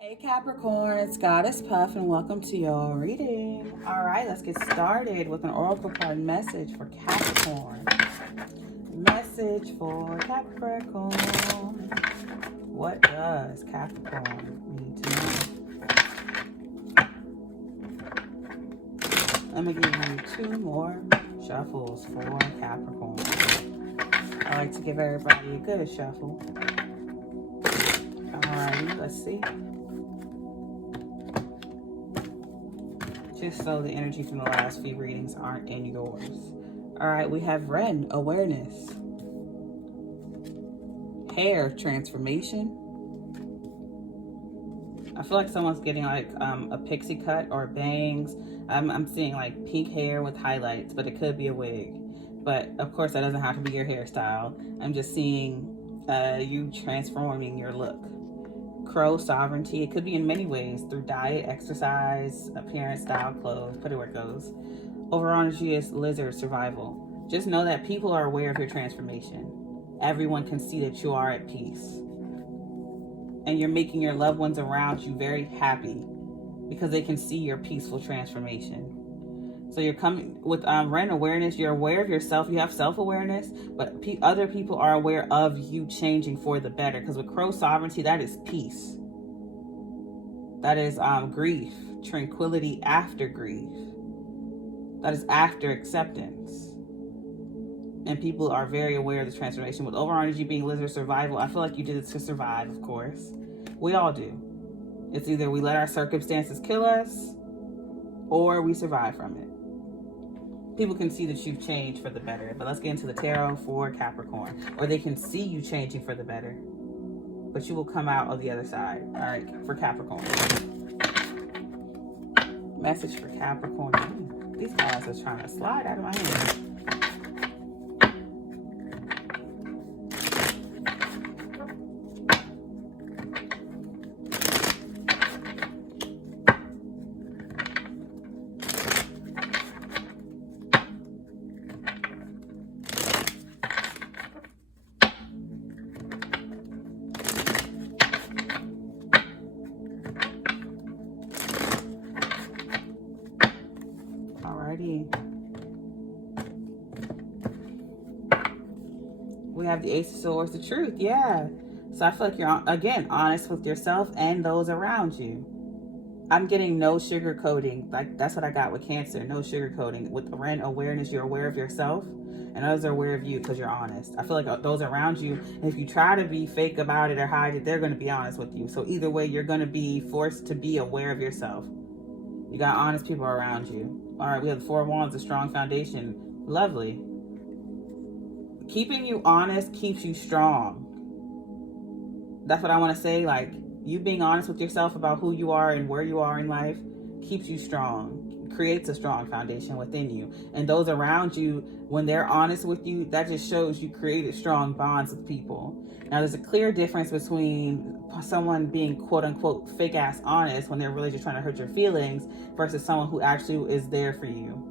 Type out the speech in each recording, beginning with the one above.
Hey Capricorn, it's Goddess Puff and welcome to your reading. All right, let's get started with an oracle card message for Capricorn. Message for Capricorn. What does Capricorn need to know? Let me give you two more shuffles for Capricorn. I like to give everybody a good shuffle. All right, let's see. Just so the energy from the last few readings aren't in yours. All right, we have Ren, awareness. Hair, transformation. I feel like someone's getting like a pixie cut or bangs. I'm seeing like pink hair with highlights, but it could be a wig. But of course, that doesn't have to be your hairstyle. I'm just seeing you transforming your look. Crow, sovereignty. It could be in many ways, through diet, exercise, appearance, style, clothes, put it where it goes. Overall energy is lizard, survival. Just know that people are aware of your transformation. Everyone can see that you are at peace. And you're making your loved ones around you very happy because they can see your peaceful transformation. So you're coming with Ren awareness. You're aware of yourself. You have self-awareness, but other people are aware of you changing for the better. Because with Crow sovereignty, that is peace. That is grief, tranquility after grief. That is after acceptance. And people are very aware of the transformation. With overall energy being lizard, survival, I feel like you did it to survive, of course. We all do. It's either we let our circumstances kill us or we survive from it. People can see that you've changed for the better. But let's get into the tarot for Capricorn. Or they can see you changing for the better. But you will come out of the other side. All right, for Capricorn. Message for Capricorn. These cards are trying to slide out of my hand. We have the Ace of Swords, the truth, yeah. So I feel like you're, again, honest with yourself and those around you. I'm getting no sugarcoating. Like, that's what I got with Cancer, no sugarcoating. With Ren awareness, you're aware of yourself, and others are aware of you because you're honest. I feel like those around you, if you try to be fake about it or hide it, they're going to be honest with you. So either way, you're going to be forced to be aware of yourself. You got honest people around you. All right, we have the Four of Wands, a strong foundation. Lovely. Keeping you honest keeps you strong. That's what I want to say. Like, you being honest with yourself about who you are and where you are in life keeps you strong, creates a strong foundation within you. And those around you, when they're honest with you, that just shows you created strong bonds with people. Now, there's a clear difference between someone being quote unquote fake ass honest when they're really just trying to hurt your feelings versus someone who actually is there for you.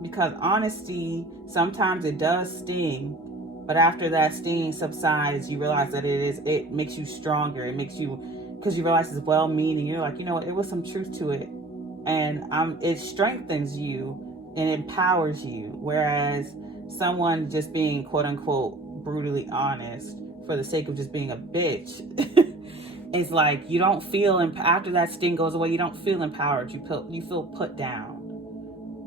Because honesty, sometimes it does sting, but after that sting subsides, you realize that it makes you stronger. It makes you, because you realize it's well-meaning. You're like, you know what, it was some truth to it. And it strengthens you and empowers you. Whereas someone just being quote unquote brutally honest for the sake of just being a bitch, it's like you don't feel, after that sting goes away, you don't feel empowered. You feel put down.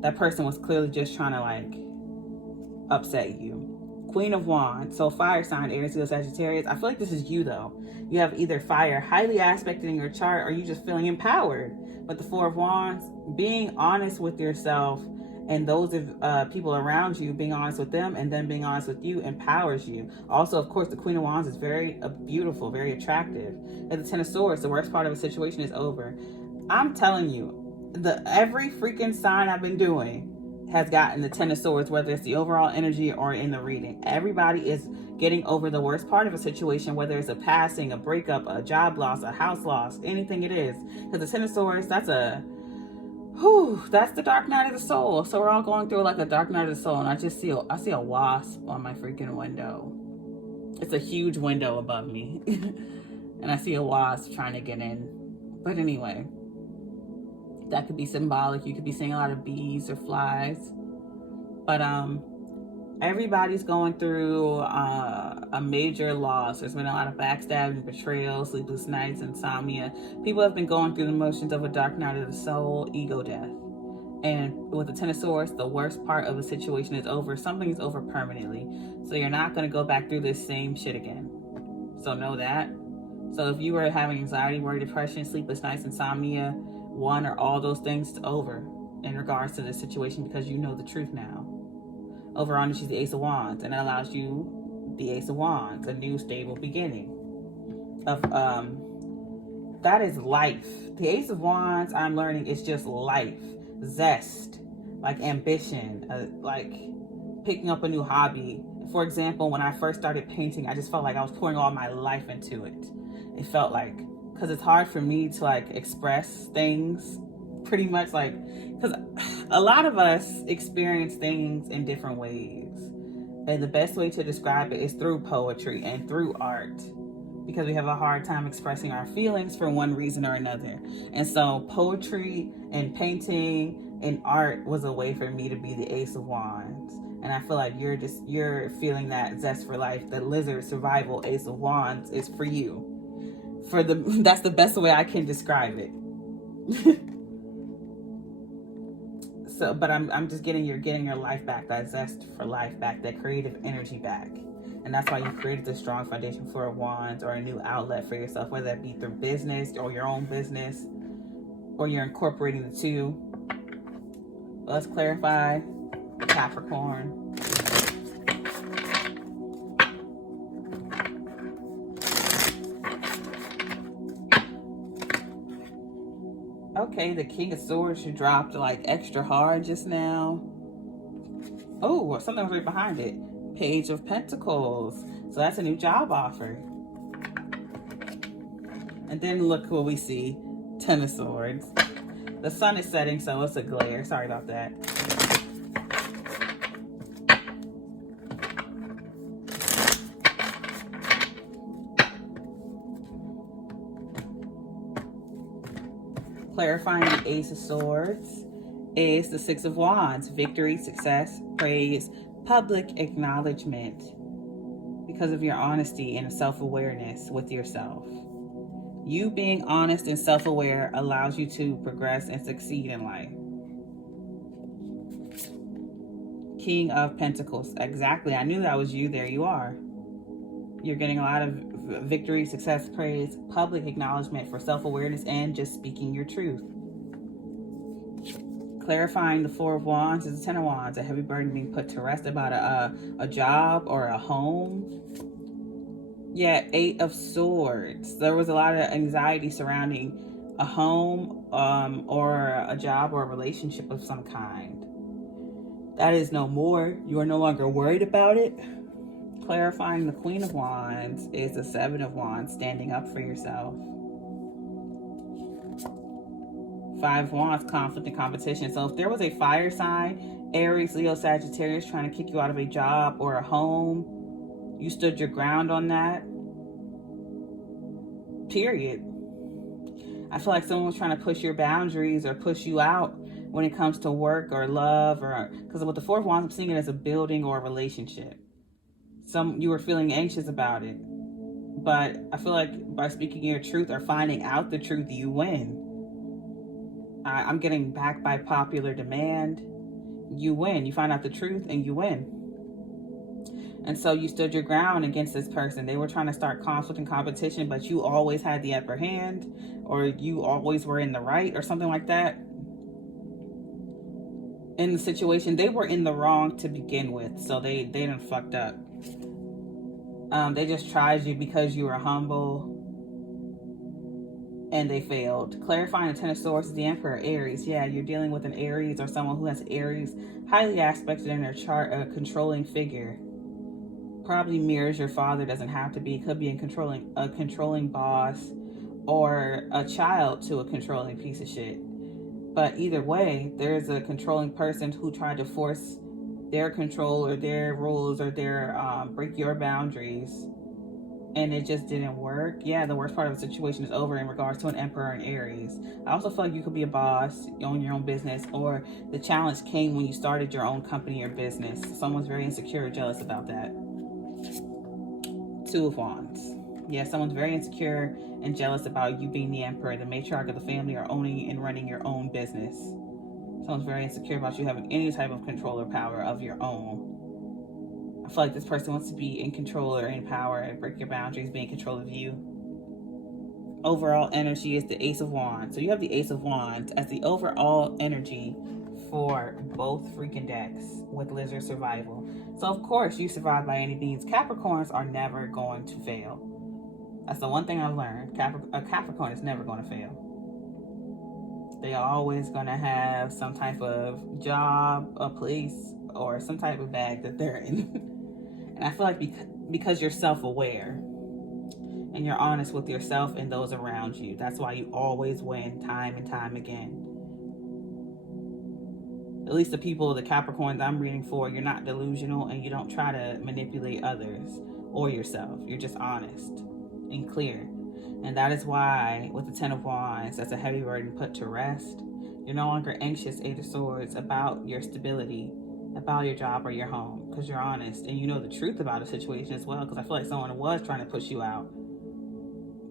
That person was clearly just trying to like upset you. Queen of Wands. So fire sign, Aries, Leo, Sagittarius. I feel like this is you though. You have either fire highly aspected in your chart or you just feeling empowered. But the Four of Wands, being honest with yourself and those of people around you, being honest with them and then being honest with you empowers you. Also, of course, the Queen of Wands is very beautiful, very attractive. And the Ten of Swords, the worst part of a situation is over. I'm telling you, every freaking sign I've been doing has gotten the Ten of Swords, whether it's the overall energy or in the reading. Everybody is getting over the worst part of a situation, whether it's a passing, a breakup, a job loss, a house loss, anything it is. Because the Ten of Swords, that's the dark night of the soul. So we're all going through like a dark night of the soul, and I see a wasp on my freaking window. It's a huge window above me. And I see a wasp trying to get in. But anyway, that could be symbolic. You could be seeing a lot of bees or flies. But everybody's going through a major loss. There's been a lot of backstabbing, betrayal, sleepless nights, insomnia. People have been going through the motions of a dark night of the soul, ego death. And with the Ten of Swords, the worst part of the situation is over. Something is over permanently. So you're not going to go back through this same shit again. So know that. So if you were having anxiety, worry, depression, sleepless nights, insomnia, one or all those things, it's over in regards to this situation, because you know the truth now. Over on, she's the Ace of Wands, and that allows you the Ace of Wands, a new stable beginning of that is life. The Ace of Wands, I'm learning, is just life, zest, like ambition, like picking up a new hobby. For example, when I first started painting, I just felt like I was pouring all my life into it. It felt like, because it's hard for me to like express things, pretty much, like, because a lot of us experience things in different ways, and the best way to describe it is through poetry and through art, because we have a hard time expressing our feelings for one reason or another. And so poetry and painting and art was a way for me to be the Ace of Wands. And I feel like you're feeling that zest for life. The lizard survival Ace of Wands is for you. That's the best way I can describe it. So, but I'm just you're getting your life back, that zest for life back, that creative energy back. And that's why you created this strong foundation for a wand, or a new outlet for yourself, whether that be through business or your own business, or you're incorporating the two. Let's clarify Capricorn. Okay, the King of Swords, you dropped like extra hard just now. Oh, something was right behind it. Page of Pentacles. So that's a new job offer. And then look what we see. Ten of Swords. The sun is setting, so it's a glare. Sorry about that. Clarifying the Ace of Swords is the Six of Wands. Victory, success, praise, public acknowledgement because of your honesty and self-awareness with yourself. You being honest and self-aware allows you to progress and succeed in life. King of Pentacles. Exactly. I knew that was you. There you are. You're getting a lot of victory, success, praise, public acknowledgement for self-awareness, and just speaking your truth. Clarifying the Four of Wands is the Ten of Wands, a heavy burden being put to rest about a job or a home. Yeah, Eight of Swords. There was a lot of anxiety surrounding a home or a job or a relationship of some kind. That is no more. You are no longer worried about it. Clarifying the Queen of Wands is the Seven of Wands, standing up for yourself. Five of Wands, conflict and competition. So if there was a fire sign, Aries, Leo, Sagittarius, trying to kick you out of a job or a home, you stood your ground on that. Period. I feel like someone was trying to push your boundaries or push you out when it comes to work or love, or because with the Four of Wands, I'm seeing it as a building or a relationship. You were feeling anxious about it, but I feel like by speaking your truth or finding out the truth, you win. I'm getting back by popular demand. You win. You find out the truth and you win. And so you stood your ground against this person. They were trying to start conflict and competition, but you always had the upper hand, or you always were in the right, or something like that. In the situation, they were in the wrong to begin with, so they done fucked up. They just tried you because you were humble, and they failed. Clarifying the Ten of Swords is the Emperor, Aries. Yeah, you're dealing with an Aries or someone who has Aries highly aspected in their chart, a controlling figure. Probably mirrors your father, doesn't have to be. Could be a controlling boss, or a child to a controlling piece of shit. But either way, there's a controlling person who tried to force their control or their rules or their break your boundaries and it just didn't work. Yeah, the worst part of the situation is over in regards to an Emperor and Aries. I also feel like you could be a boss, you own your own business, or the challenge came when you started your own company or business. Someone's very insecure or jealous about that. Two of Wands. Yeah, someone's very insecure and jealous about you being the Emperor, the matriarch of the family, or owning and running your own business. Someone's very insecure about you having any type of control or power of your own. I feel like this person wants to be in control or in power and break your boundaries, be in control of you. Overall energy is the Ace of Wands. So you have the Ace of Wands as the overall energy for both freaking decks with Lizard survival. So of course you survive by any means. Capricorns are never going to fail. That's the one thing I've learned. A Capricorn is never going to fail. They are always going to have some type of job, a place, or some type of bag that they're in. And I feel like because you're self-aware and you're honest with yourself and those around you, that's why you always win time and time again. At least the people, the Capricorns I'm reading for, you're not delusional and you don't try to manipulate others or yourself. You're just honest and clear. And that is why with the Ten of Wands, that's a heavy burden put to rest. You're no longer anxious, Eight of Swords, about your stability, about your job or your home, because you're honest and you know the truth about a situation as well. Because I feel like someone was trying to push you out,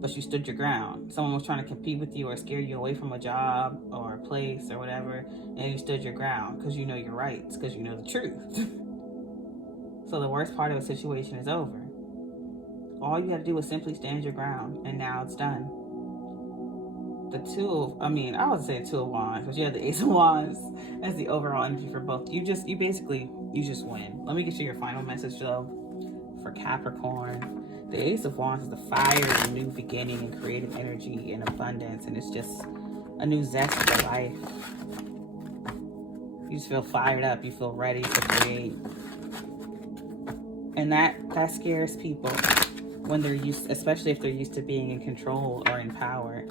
but you stood your ground. Someone was trying to compete with you or scare you away from a job or a place or whatever, and you stood your ground because you know your rights, because you know the truth. So the worst part of a situation is over. All you had to do was simply stand your ground, and now it's done. The I would say Two of Wands, but you have the Ace of Wands as the overall energy for both. You just win. Let me get you your final message though for Capricorn. The Ace of Wands is the fire and new beginning and creative energy and abundance, and it's just a new zest for life. You just feel fired up. You feel ready to create, and that scares people when they're especially if they're used to being in control or in power.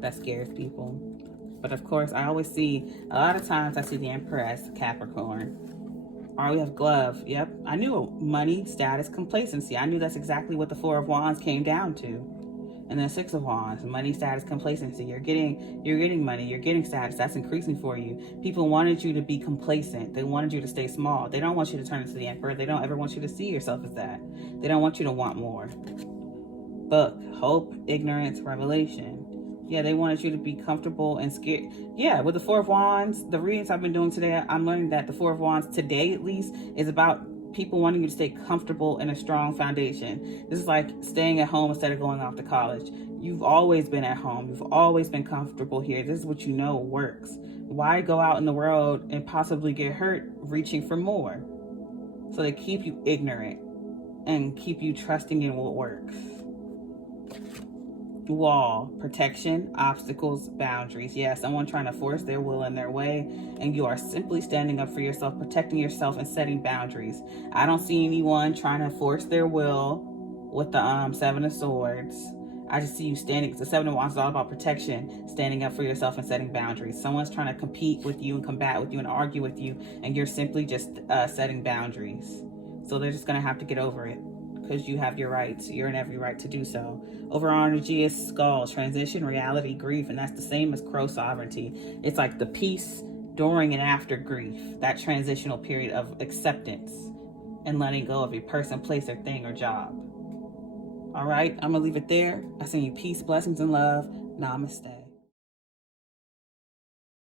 That scares people. But of course, I always see, a lot of times I see the Emperor as Capricorn. Or we have Glove. Yep, I knew money, status, complacency. I knew that's exactly what the Four of Wands came down to. And then Six of Wands, money, status, complacency. You're getting money, you're getting status. That's increasing for you. People wanted you to be complacent. They wanted you to stay small. They don't want you to turn into the Emperor. They don't ever want you to see yourself as that. They don't want you to want more. Book, hope, ignorance, revelation. Yeah, they wanted you to be comfortable and scared. Yeah, with the Four of Wands, the readings I've been doing today, I'm learning that the Four of Wands today, at least, is about people wanting you to stay comfortable in a strong foundation. This is like staying at home instead of going off to college. You've always been at home. You've always been comfortable here. This is what you know works. Why go out in the world and possibly get hurt reaching for more? So they keep you ignorant and keep you trusting in what works. Wall, protection, obstacles, boundaries. Yeah, someone trying to force their will in their way, and you are simply standing up for yourself, protecting yourself and setting boundaries. I don't see anyone trying to force their will with the Seven of Swords. I just see you standing. The Seven of Wands is all about protection, standing up for yourself and setting boundaries. Someone's trying to compete with you and combat with you and argue with you, and you're simply just setting boundaries. So they're just going to have to get over it, because you have your rights. You're in every right to do so. Overall energy is Skull, transition, reality, grief, and that's the same as Crow sovereignty. It's like the peace during and after grief, that transitional period of acceptance and letting go of a person, place, or thing or job. All right, I'm gonna leave it there. I send you peace, blessings, and love. Namaste.